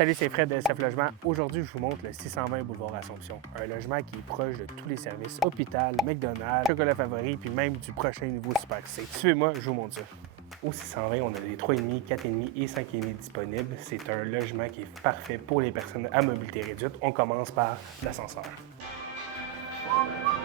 Salut, c'est Fred de SF Logement. Aujourd'hui, je vous montre le 620 boulevard Assomption. Un logement qui est proche de tous les services, hôpital, McDonald's, chocolat favori, puis même du prochain niveau Super C. Suivez-moi, je vous montre ça. Au 620, on a des 3,5, 4,5 et 5,5 disponibles. C'est un logement qui est parfait pour les personnes à mobilité réduite. On commence par l'ascenseur.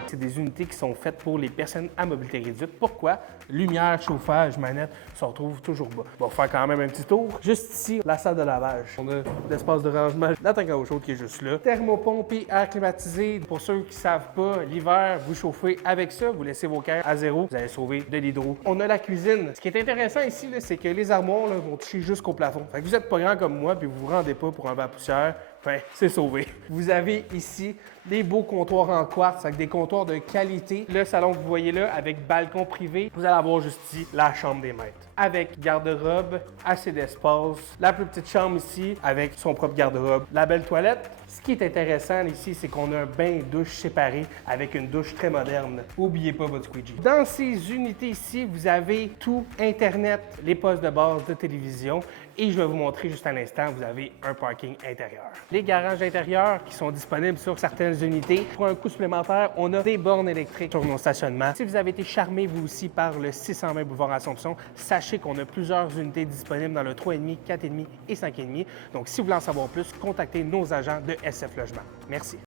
C'est des unités qui sont faites pour les personnes à mobilité réduite. Pourquoi? Lumière, chauffage, manette se retrouvent toujours bas. On va faire quand même un petit tour. Juste ici, la salle de lavage. On a l'espace de rangement, la tank à eau chaude qui est juste là. Thermopompe et air climatisé. Pour ceux qui ne savent pas, l'hiver, vous chauffez avec ça. Vous laissez vos cœurs à zéro. Vous allez sauver de l'hydro. On a la cuisine. Ce qui est intéressant ici, c'est que les armoires là, vont toucher jusqu'au plafond. Fait que vous n'êtes pas grand comme moi puis vous ne vous rendez pas pour enlever la poussière. Enfin, c'est sauvé. Vous avez ici des beaux comptoirs en quartz avec des comptoirs de qualité. Le salon que vous voyez là avec balcon privé. Vous allez avoir juste ici la chambre des maîtres. Avec garde-robe, assez d'espace. La plus petite chambre ici avec son propre garde-robe. La belle toilette. Ce qui est intéressant ici, c'est qu'on a un bain-douche séparé avec une douche très moderne. N'oubliez pas votre squeegee. Dans ces unités ici, vous avez tout, Internet, les postes de base de télévision et je vais vous montrer juste un instant, vous avez un parking intérieur. Les garages intérieurs qui sont disponibles sur certaines unités. Pour un coût supplémentaire, on a des bornes électriques sur nos stationnements. Si vous avez été charmé vous aussi par le 620 boulevard Assomption, sachez qu'on a plusieurs unités disponibles dans le 3,5, 4,5 et 5,5. Donc si vous voulez en savoir plus, contactez nos agents de SF Logement. Merci.